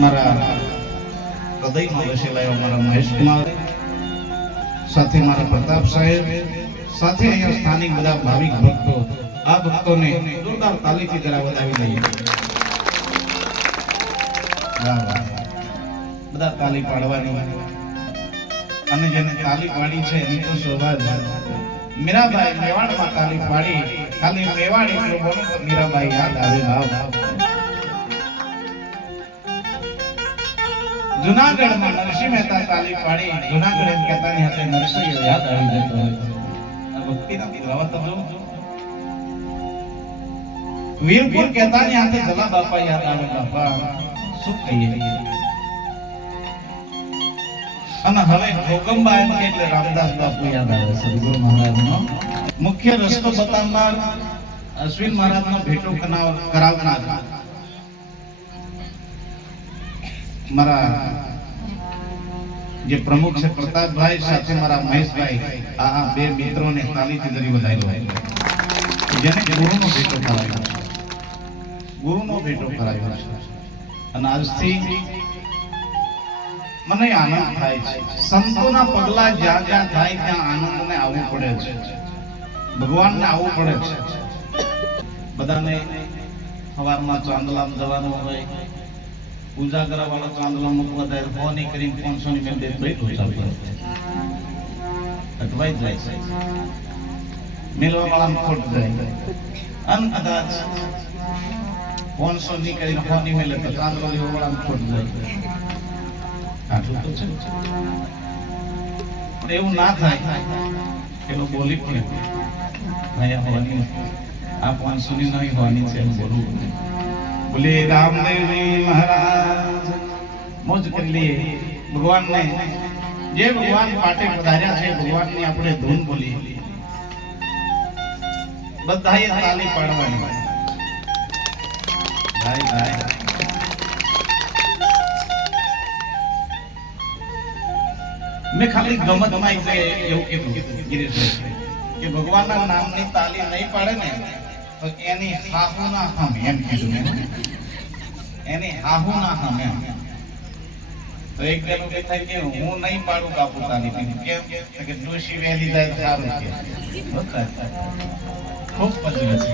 મારા હૃદયમાં વસેલા એવા મારા મહેશ કુમાર સાથે મારા પ્રતાપ સાહેબ સાથે અહીંયા સ્થાનિક બધા ભાવિક ભક્તો આ ભક્તોને જોરદાર તાલીથી જરા વધાવી દઈએ. બધા તાલી પાડવાની અને જેને તાલી પાડી છે એની તો શોભા છે. મીરાબાઈ મેવાડમાં તાલી પાડી, ખાલી મેવાડ એટલું બોલો તો મીરાબાઈ યાદ આવે. જુનાગઢમાં નરસિંહ મહેતા તાલી પાડી, જુનાગઢ એમ કહેતા ની hatte નરસિંહ યાદ આવી જતો હોય. આ ભક્તિના પુરાવા તો જો. વીરપુર કહેતા ની hatte જલા બાપા યાદ આવે. બાપા શું કહીએ. અને હવે ભોગંબા એમ કે એટલે રામદાસ બાપુ યાદ આવે. સદગુરુ મહારાજનો મુખ્ય રસ્તો બતાવનાર, અશ્વિન મહારાજનો ભેટો કરાવનાર મારા જે પ્રમુખ છે પ્રતાપભાઈ સાથે મારા મહેશભાઈ, આ બે મિત્રોને તાલીથી ધરી વધાવ્યો, જેને ગુરુનો ભેટો કરાવ્યો છે. ગુરુનો ભેટો કરાવ્યો છે. અને આજથી મને આનંદ થાય છે. સંતોના પગલા જ્યાં જ્યાં થાય ત્યાં આનંદને આવવું પડે છે, ભગવાનને આવવું પડે છે. બધાને સવારમાં ચાંદલામ જવાનું હોય, પૂજા કરવા વાળો ચાંદલો મૂકવા જાય, ફોની કરીને 500 ની મેલ દે બેઠો ચાલતો અટવાઈ જાય છે. મેલવા વાળાને ખોટ જાય. અને કદાચ 500 ની કરીને ફોની મેલે તો ચાંદલો લેવા વાળાને ખોટ જાય. આટલું તો છે. પણ એવું ના થાય એનું બોલી પણ ભાઈ હોવાની આ 500 ની નહીં હોવાની છે એમ બોલવું. બોલે રામદેવજી મહારાજ મોજ કરી લઈએ. ભગવાનને જે ભગવાન પાટે પધાર્યા છે ભગવાનની આપણે ધૂન બોલીએ. બધાએ તાલી પાડવાની. ભાઈ ભાઈ મેં ખાલી ગમતમાં એવું કીધું ગિરીશભાઈ કે ભગવાનના નામની તાલી નહીં પાડે ને તો એની હાહુ ના હમ એમ કીધું મેં. એની હાહુ ના હમ એમ. તો એક પેલું કે થાય કે હું નહીં પાડું બાપુ તાલી કેમ કે ડોશી વહેલી જાય તો સારું કે ખૂબ પસંદ છે.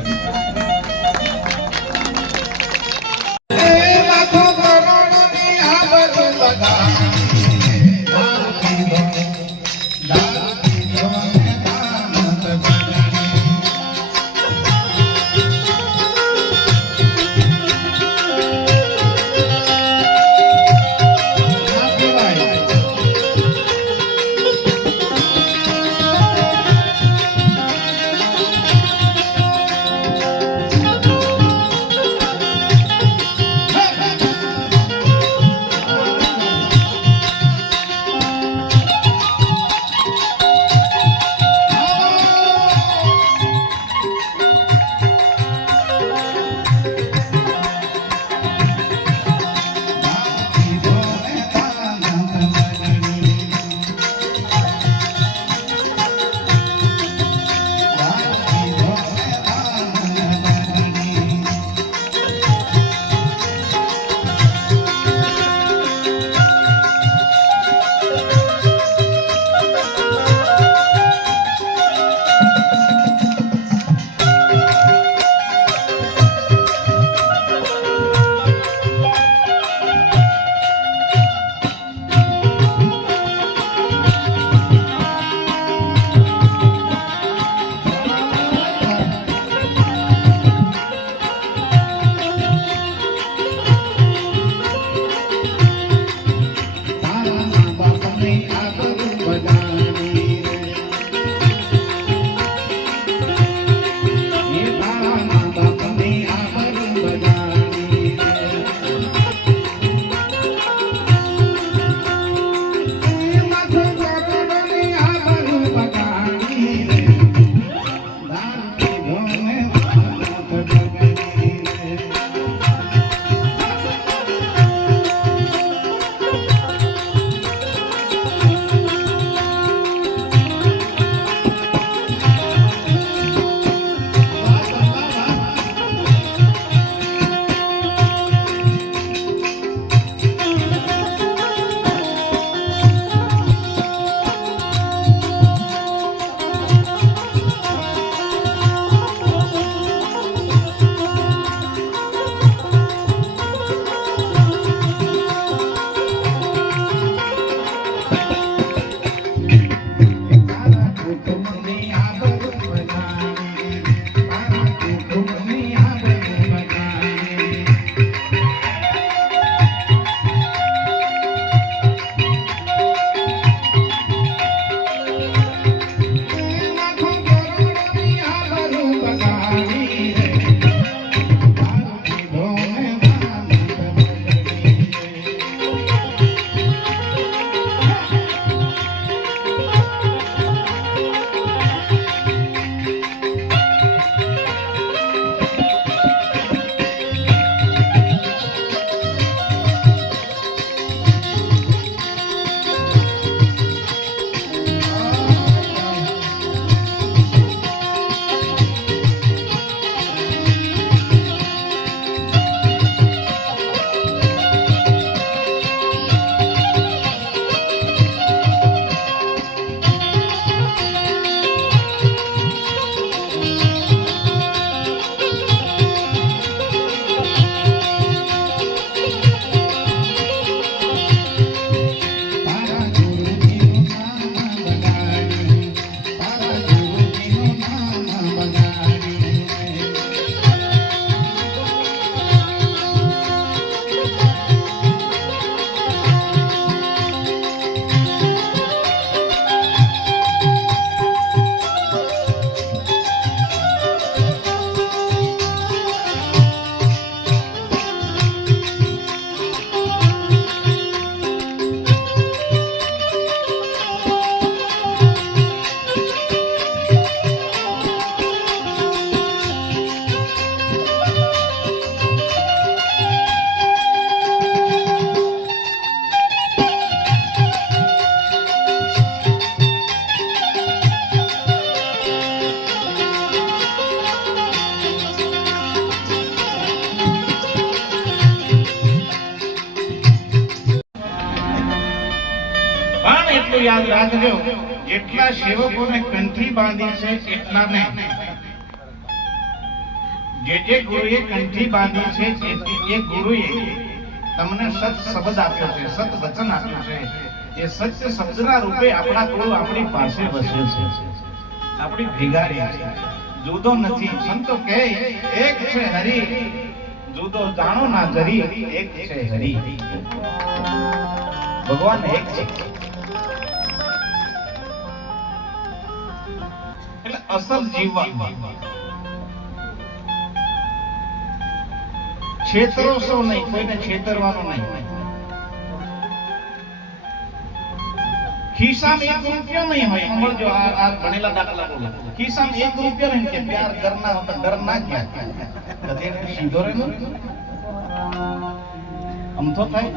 યાદ રાખજો, જેટલા સેવકોને કંઠી બાંધી છે એટલાને જે ગુરુએ કંઠી બાંધી છે એ ગુરુએ તમને સત શબ્દ આપ્યો છે, સત વચન આપ્યું છે. એ સત્ય શબ્દના રૂપે આપણા ગુરુ આપણી પાસે વસે છે, આપણી ભેગા રહે છે, જુદો નથી. સંતો કહે એક છે હરિ, જુદો જાણો ના જરી, એક છે હરિ. ભગવાન એક છે. એટલે અસલ જીવવા છેતરો નહીં, કોઈને છેતરવાનો નહીં. ખિસ્સામાં 1 રૂપિયો નહીં હોય. સાંભળજો, આ ભણેલા દાખલા બોલો. ખિસ્સામાં 1 રૂપિયો નહીં કે પ્યાર કરના હો તો ડર ના ગયા. કદે સીધો રહેનો અમથો થાય.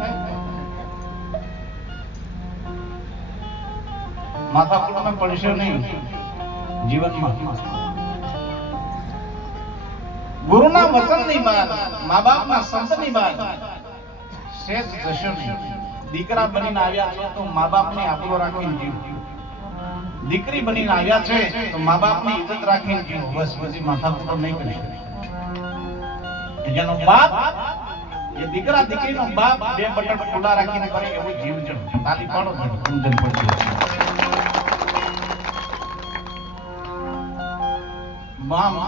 માથાકૂટમાં પડશો નહીં જીવનમાં. ગુરુના વચનની બાદ, મા બાપના શબ્દની બાદ સેજ જશો નહીં. દીકરા બનીને આવ્યા છો તો મા બાપની આબરૂ રાખીને જીવો. દીકરી બનીને આવ્યા છે તો મા બાપની ઇજ્જત રાખીને જીવો. બસ પછી માથાકૂટો નહીં કરી. જેનો બાપ, એ દીકરા દીકરીનો બાપ બે બટન ખુલ્લા રાખીને કરે એવું જીવજો. તાલી પાડો સમજણ પડશે.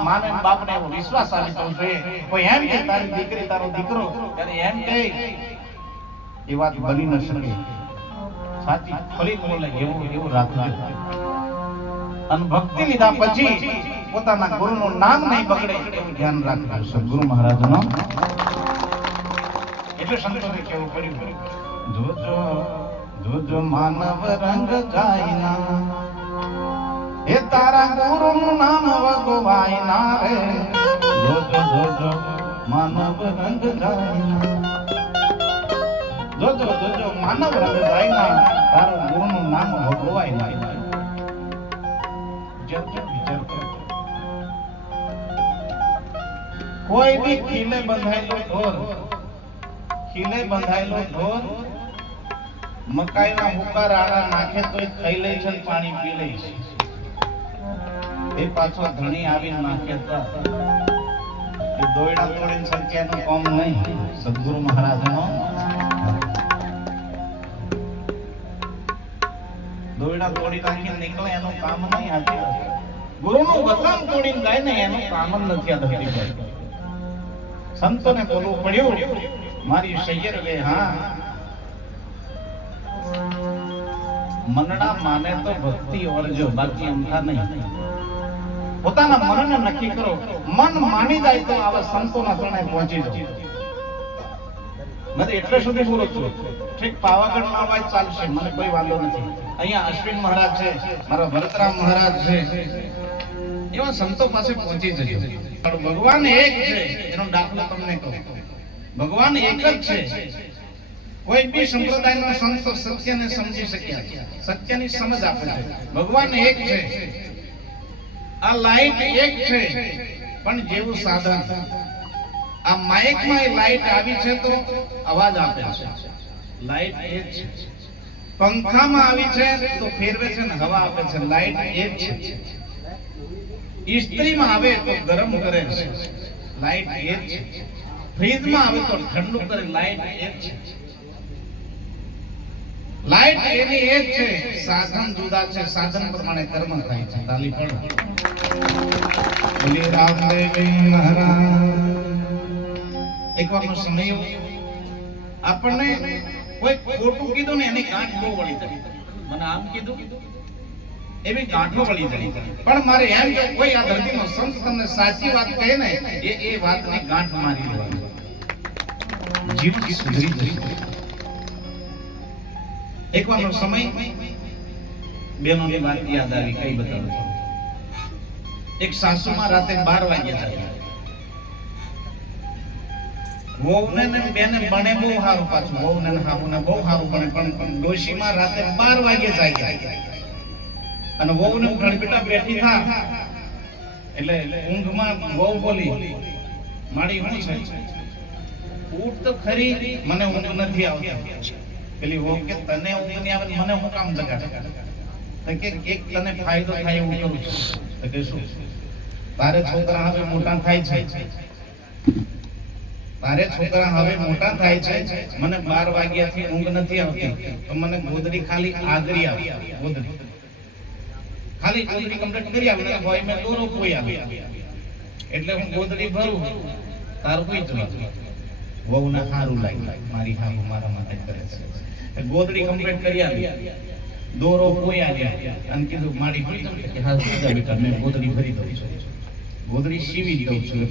માને બાપને એવો વિશ્વાસ આવી જવો જોઈએ. કોઈ એમ કે તારી દીકરી તારો દીકરો, ત્યારે એમ કે એ વાત બની ન શકે. સાચી ફરી બોલે એવું રાખજો. અને ભક્તિ લીધા પછી પોતાના ગુરુનું નામ નહીં બગડે એવું ધ્યાન રાખજો. સદગુરુ મહારાજનો એટલે સંતોને કેવું પડ્યું, જોજો જોજો માનવ રંગ જાયના, એ તારા ગુરુનું નામ વગવાય ના રે. જોજો જોજો માનવ રંગ જાયના, જોજો જોજો માનવ રંગ જાયના, તારા ગુરુનું નામ વગવાય ના. વિચાર કરો, કોઈ બી ખીલે બંધાયેલો ઢોર, ખીલે બંધાયેલો ઢોર મકાઈના હુકા રાડા નાખે તો એ ખાઈ લે છે, પાણી પી લે છે. એ પાછો ધણી આવીને નાખે તો એ દોયડા તોડીને સંખ્યાનું કામ નહીં. સદગુરુ મહારાજનો દોયડા તોડી નાખીને નીકળે એનું કામ નહીં. આથી ગુરુનું વચન તોડીને જાય ને એનું કામ જ નથી. આ ધરતી પર સંતોને બોલવું પડ્યું, મારી સૈયર વે હા મનડા માને તો ભક્તિ ઓરજો, બાકી અમથા નહીં. પોતાના મનને નક્કી કરો. મન માની જાય તો આવા સંતોના ચરણે પહોંચી જાઓ. મને એટલે સુધી બોલું છું, ઠીક પાવાગઢમાં અવાજ ચાલશે, મને કોઈ વાંધો નથી. અહીંયા અશ્વિન મહારાજ છે, મારા ભરતરામ મહારાજ છે, એવા સંતો પાસે પહોંચી જજો. ભગવાન એક છે એનો દાખલો તમને કહું. ભગવાન એક જ છે. કોઈ બી સંપ્રદાયનો સંતો સત્યને સમજી શક્યા, સત્યની સમજ આપે છે. ભગવાન એક છે. આ લાઈટ એક છે, પણ જેવું સાધન આ માઇકમાં એ લાઈટ આવી છે તો અવાજ આપે છે. લાઈટ એક છે. પંખામાં આવી છે તો ફેરવે છે ને હવા આપે છે. લાઈટ એક છે. ઇસ્ત્રીમાં આવે તો ગરમ કરે છે. લાઈટ એક છે. ફ્રીજમાં આવે તો ઠંડુ કરે. લાઈટ એક છે. લાઈટ એની એક છે, સાધન જુદા છે. સાધન પ્રમાણે કર્મ થાય છે. તાલી પડો. બોલી રામદેવ મહારાજ. એક વારનો સમય આપણને કોઈ ખોટું કીધું ને એની ગાંઠ બહુ વળી જાય. મને આમ કીધું એવી ગાંઠો વળી જાય. પણ મારે એમ કે કોઈ આ ધરતીનો સંત તમને સાચી વાત કહે ને એ વાતની ગાંઠ મારી લેવાની. જીવન સુધરી જશે. એક વારનો સમય બેનોની વાત યાદ આવી. કઈ બતાવું છું. એક સાસુમાં રાતે 12 વાગ્યા જાય. વહુને ને બેને બને બહુ સારું, પાછું વહુને ને હાહુને બહુ સારું બને, પણ ડોશીમાં રાતે 12 વાગ્યે જાય. અને વહુને ઉઠાડી બેટા બેઠી થા. એટલે ઊંઘમાં વહુ બોલી, મારી હું છે ઉઠ તો ખરી, મને ઊંઘ નથી આવતી. પેલી વહુ કે તને ઊંઘ નહીં આવે મને હું કામ જગાડે? તો કે એક તને ફાયદો થાય એવું કરું છું. તો કે શું? તારે છોકરા હવે મોટા થાય છે, તારે છોકરા હવે મોટા થાય છે, મને 12 વાગ્યાથી ઊંઘ નથી આવતી, તો મને ગોદડી ખાલી આગરી આવે, ગોદડી ખાલી ગોદડી કમ્પ્લીટ કરી આવે, હોય મેં દોરો કોઈ આવે એટલે હું ગોદડી ભરું, તારું કોઈ જવાબ વહુને સારું લાગ્યું, મારી હાવ મારા માટે કરે છે. ગોદડી કમ્પ્લીટ કરી આવી, દોરો કોઈ આવ્યા અને કીધું મારી ભરી દઉં કે હા સીધા બેટા મેં ગોદડી ભરી દઉં છું, ગોદડી સીવી દઉં છું.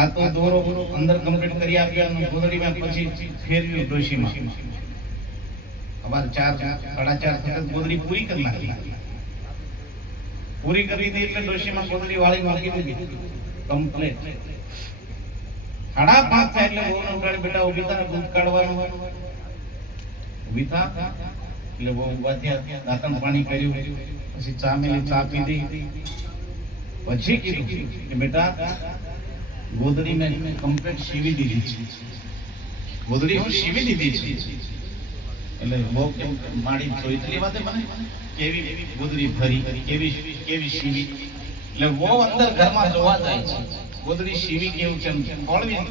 આ તો દોરો અંદર કમ્પ્લીટ કરી આપ્યા અને ગોદડી માં પછી ફેરવ્યું ડોશીમાં. અવાર 4 સાડા 4 થતા ગોદડી પૂરી કરી નાખી. પૂરી કરી દીધી એટલે ડોશીમાં ગોદડી વાળી મૂકી દીધી કમ્પ્લીટ. 5:30 થાય એટલે વહુને ઉઠાડી બેટા ઊભી થા, દૂધ કાઢવાનું. ઊભી થા એટલે વહુ ઊભા થયા, દાંતણ પાણી કર્યું, પછી ચા મેલી, ચા પીધી. પછી કીધું કે બેટા ગોદડી મેં કમ્પ્લીટ સીવી દીધી છે, ગોદડી હું સીવી દીધી છે. એટલે બહુ માડી જોઈ તો વાતે મને કેવી ગોદડી ભરી, કેવી સીવી. એટલે બહુ અંદર ઘરમાં જોવા જાય છે ગોદડી સીવી કેવું છે.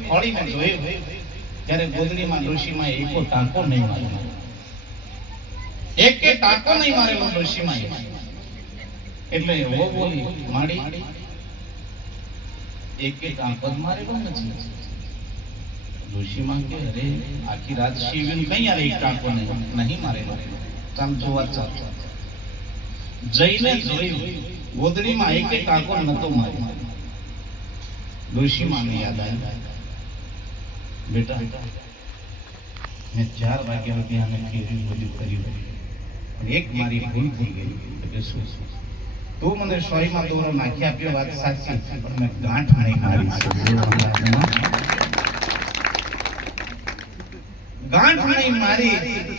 ખોળીને જોયું ત્યારે ગોદડીમાં ડોશીમાં એકો ટાંકો નહીં મારેલો, એક ટાંકો નહીં મારેલો ડોશીમાં. એટલે વો બોલી માડી એક ટાંકો મારેલો નથી. ડોશીમાં કે અરે આખી રાત સીવીને કઈ યાર એક ટાંકો નહીં મારેલો. ચાલ જોવા ચાલ જઈને જોયું ગોદડીમાં એક ટાંકો નતો માર્યો. ડોશીમાં ને યાદ આવ્યું બેટા મેં 4 વાગ્યા સુધી આને ફેરવ્યું, બધું કર્યું, એક મારી ભૂલ થઈ ગઈ. એટલે શું? તું મને સોયમાં દોરો નાખી આપ્યો, વાત સાચી, પણ મેં ગાંઠ નહીં મારી છે. ગાંઠ નહીં મારી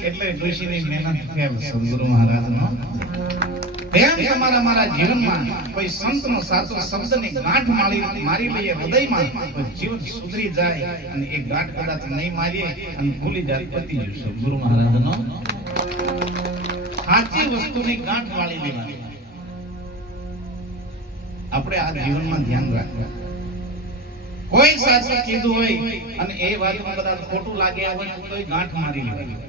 એટલે ડોશીની મહેનત ફેલ. સદગુરુ મહારાજનો તેમ તમારા મારા જીવનમાં કોઈ સંતનો સાચો શબ્દની ગાંઠ મારી લઈએ હૃદયમાં, તો જીવન સુધરી જાય. અને એ ગાંઠ કદાચ નહીં મારીએ અને ભૂલી જાય પતી જશે. ગુરુ મહારાજનો સાચી વસ્તુની ગાંઠ વાળી લેવાની. આપણે આ જીવનમાં ધ્યાન રાખવું. કોઈ સાચું કીધું હોય અને એ વાતમાં કદાચ ખોટું લાગે આવે તો ગાંઠ મારી લેવાની.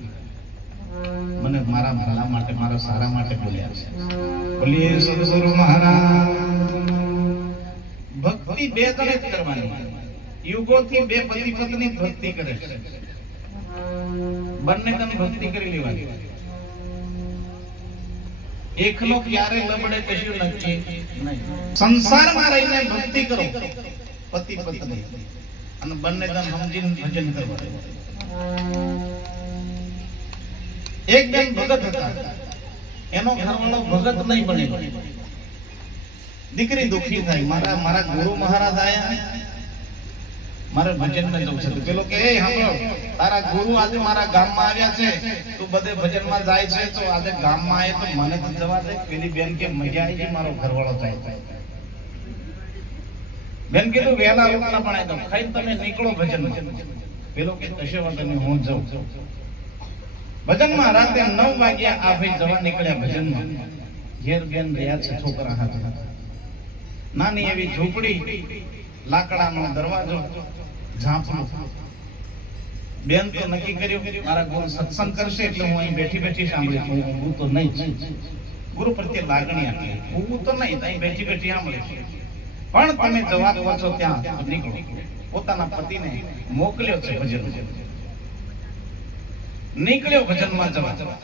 મને મારા ભલા માટે, મારા સારા માટે બોલ્યા છે. બોલીએ સદગુરુ મહારાજ. ભક્તિ બે તરે કરવાની. યુગોથી બે પતિ પત્ની ભક્તિ કરે છે, બંને તને ભક્તિ કરી લેવાની. એકલો ક્યારે લબડે કશું નક્કી નહીં. સંસારમાં રહીને ભક્તિ કરો પતિ પત્ની, અને બંને તને સમજીને ભજન કરવાનું. એક બેન ભગત હતા, એનો ઘરવાળો ભગત નહીં બને. દીકરી દુખી થાય, મારા ગુરુ મહારાજ આયા, મારે ભજનમાં જવું છે. પેલો કે એ સાંભળો, તારા ગુરુ આજે મારા ગામમાં આવ્યા છે, તું બધે ભજનમાં જાય છે, તો આજે ગામમાં આવે તો મને તો જવા દે. પેલી બેન કે મજા આવી ગઈ, મારો ઘરવાળો જાય. બેન કીધું વહેલા રોટલા બનાવી દઉં, ખાઈને તમે નીકળો ભજનમાં. પેલો કે કશો વાંધો નહીં, હું જાઉં. ભજનમાં રાતે 9 વાગ્યા આ ભાઈ જવા નીકળ્યા ભજનમાં. ઘેર બેન રહ્યા છે, છોકરા હાથ. નાની એવી ઝૂંપડી, લાકડાનો દરવાજો, ઝાંપલું. બેન તો નક્કી કર્યું મારા ગુરુ સત્સંગ કરશે એટલે હું અહીં બેઠી બેઠી સાંભળીશ, હું તો નહીં. ગુરુ પ્રત્યે લાગણી આપી, હું તો નહીં, અહીં બેઠી બેઠી સાંભળીશ. પણ તમે જવાબ છો ત્યાં નીકળો. પોતાના પતિને મોકલ્યો છે ભજન, નીકળ્યો ભજનમાં જવા.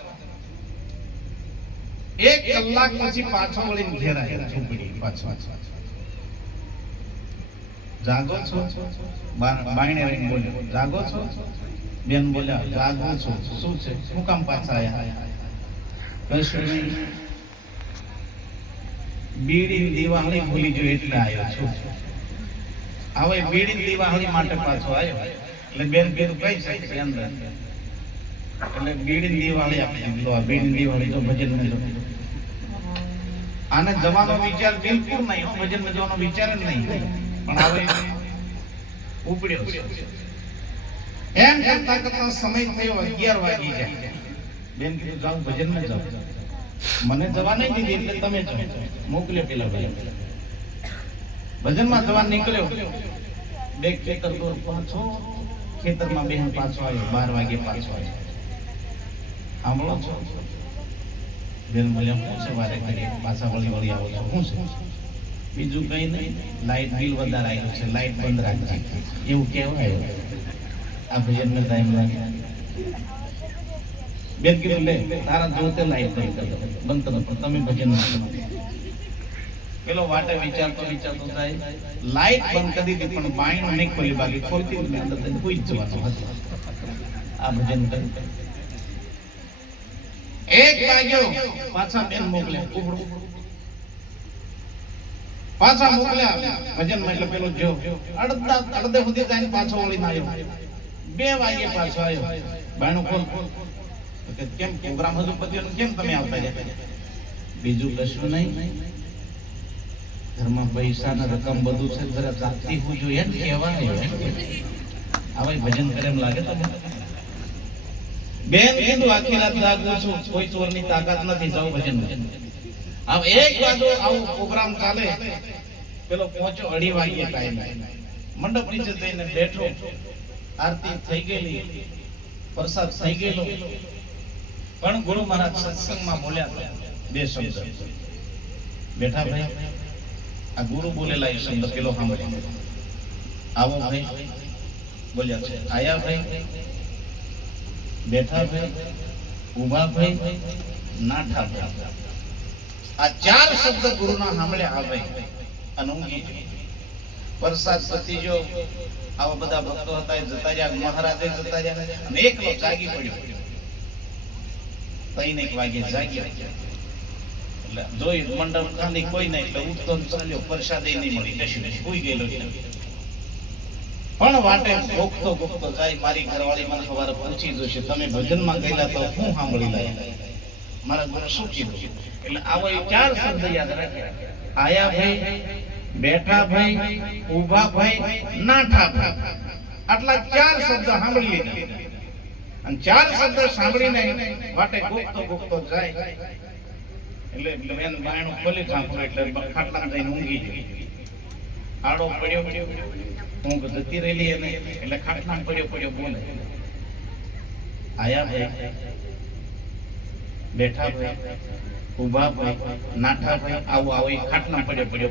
1 કલાક પછી પાછો વળીને ઘેર આવ્યો. ઝૂંપડી પાછો જાગો છો? બાયણે રહીને બોલ્યો જાગો છો? બેન બોલ્યા જાગો છો. શું છે? શું કામ પાછા આયા? કશું નહીં, બીડી દિવાળી ભૂલી ગયો એટલે આવ્યો છું. હવે બીડી દિવાળી માટે પાછો આવ્યો. એટલે બેન કીધું કઈ છે અંદર? એટલે બીડી દિવાળી આપી દીધો. આ બીડી દિવાળી તો ભજન માં જતો. આને જવાનો વિચાર બિલકુલ નહીં, ભજન માં જવાનો વિચાર જ નહીં. પણ હવે ઉપડ્યો છે. એમ કરતા કરતા સમય થયો 11 વાગી જાય. બેન કીધું જાઓ ભજનમાં જાઓ. મને જવા નહીં દીધી એટલે તમે જાઓ. મોકલે પેલા ભાઈ ભજનમાં જવા નીકળ્યો. બે ખેતર દોર પાછો ખેતરમાં બેન પાછો આવ્યો. 12 વાગે પાછો આવ્યો. સાંભળો છો બેન બોલ્યા શું છે વારે ઘડીએ પાછા વળી આવો છો શું છે? બીજું કઈ નહીં, લાઈટ બિલ વધારે આવ્યું છે, લાઈટ બંધ રાખજે એવું કહેવાય. આ ભજનનો ટાઈમ લાગે. બેન કીધું લે તારા જોતે લાઈટ બંધ કરો તમે ભજન પેલો વાટે વિચારતો થાય લાઈટ બંધ કરી દીધી પણ બાયણું નહીં ખોલી, બાકી ખોલતી અંદર કોઈ જ જવાનું હતું. આ ભજન કર્યું. 1 વાગ્યો પાછા બેન મોકલે પાછા મોકલ્યા ભજનમાં. એટલે પેલો જો અડધે સુધી જાય પાછો વળીને આવ્યો. 2 વાગે પાછો આવ્યો. બાયણું ખોલ. કેમ પ્રોગ્રામ હજુ પત્યો કેમ તમે આવતા જાય? બીજું કશું નહીં, ઘરમાં પૈસા ને રકમ બધું છે, જરા જાગતી હું જોઈએ ને કહેવાય. આવા ભજન કરે એમ લાગે તમને? બેન કીધું આખી રાત જાગું છું, કોઈ ચોરની તાકાત નથી, જાવ ભજન. આમ 1 વાગે આવો પ્રોગ્રામ ચાલે. પેલો પહોંચ્યો 2:30 વાગે ટાઈમ. મંડપ નીચે જઈને બેઠો. આરતી થઈ ગયેલી, પ્રસાદ થઈ ગયેલો. પણ ગુરુ મહારાજ સત્સંગમાં બોલ્યા 2 શબ્દ. બેઠા ભાઈ, આ ગુરુ બોલેલા એ શબ્દ પેલો સાંભળ્યો. આવો ભાઈ બોલ્યા છે, આયા ભાઈ, બેઠા ભાઈ, ઊભા ભાઈ, નાઠા ભાઈ. આ 4 શબ્દ ગુરુના સાંભળ્યા. આ ભાઈ અનુંગી પ્રસાદ પતિ જો આવા બધા ભક્તો હતા એ જતા રહ્યા, મહારાજે જતા રહ્યા અને એકલો જાગી પડ્યો. 3 વાગે જાગ્યો. એટલે જોઈ મંડપ ખાલી કોઈ નહીં એટલે ઉઠતો ચાલ્યો. પ્રસાદી નહીં મળી, કશું સુઈ ગયેલો. પણ વાટે ગોખતો જાય. મારી ઘરવાળી મને સવારે પૂછી જશે તમે ભજનમાં ગયેલા તો હું સાંભળી લાયા. મારા ગુરુ શું કીધું? એટલે આવો 4 શબ્દ યાદ રાખ્યા. આયા ભાઈ, બેઠા ભાઈ, ઊભા ભાઈ, નાઠા ભાઈ. આટલા 4 શબ્દ સાંભળી લીધા. અને 4 શબ્દ સાંભળીને વાટે ગોખતો જાય. એટલે બેન બાયણું ખોલી સાંભળો એટલે ખાટલામાં જઈને ઊંઘી ગઈ. આડો પડ્યો ઊંઘ જતી રહેલી એને. એટલે ખાટલામાં પડ્યો બોલે, આયા ભાઈ, બેઠા ભાઈ, ઊભા ભાઈ, નાઠા ભાઈ. આવો ખાટલામાં પડ્યો.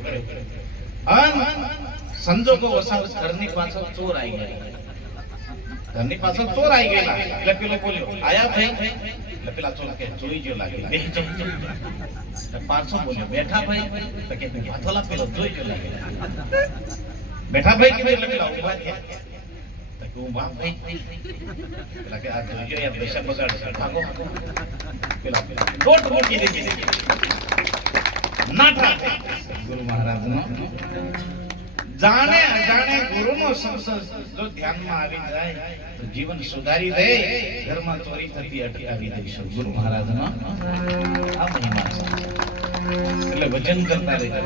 સંજોગો વસાવ ઘરની પાછળ ચોર આવી ગયા. ઘરની પાછળ ચોર આવી ગયેલા. એટલે પેલો બોલ્યો આયા ભાઈ. એટલે પેલા ચોર કે જોઈ ગયો લાગે, બેહી જાઓ. પાછો બોલ્યો બેઠા ભાઈ. તો કે પાછોલા પેલો જોઈ ગયો લાગે. બેઠા ભાઈ કીધું એટલે પેલા ઊભા થયા. તો કે ઊભા ભાઈ. એટલે કે આ જોઈ ગયો યાર, પૈસા બગાડશે, ભાગો. પેલા દોટ મોટી દીધી. નાઠા ગુરુ મહારાજનો જાણે અજાણે ગુરુનો શબ્દ જો ધ્યાનમાં આવી જાય તો જીવન સુધારી દે. ઘરમાં ચોરી થતી અટકાવી દઈશું. ગુરુ મહારાજનો આ મહિમા છે. એટલે વચન કરતા રહેજો.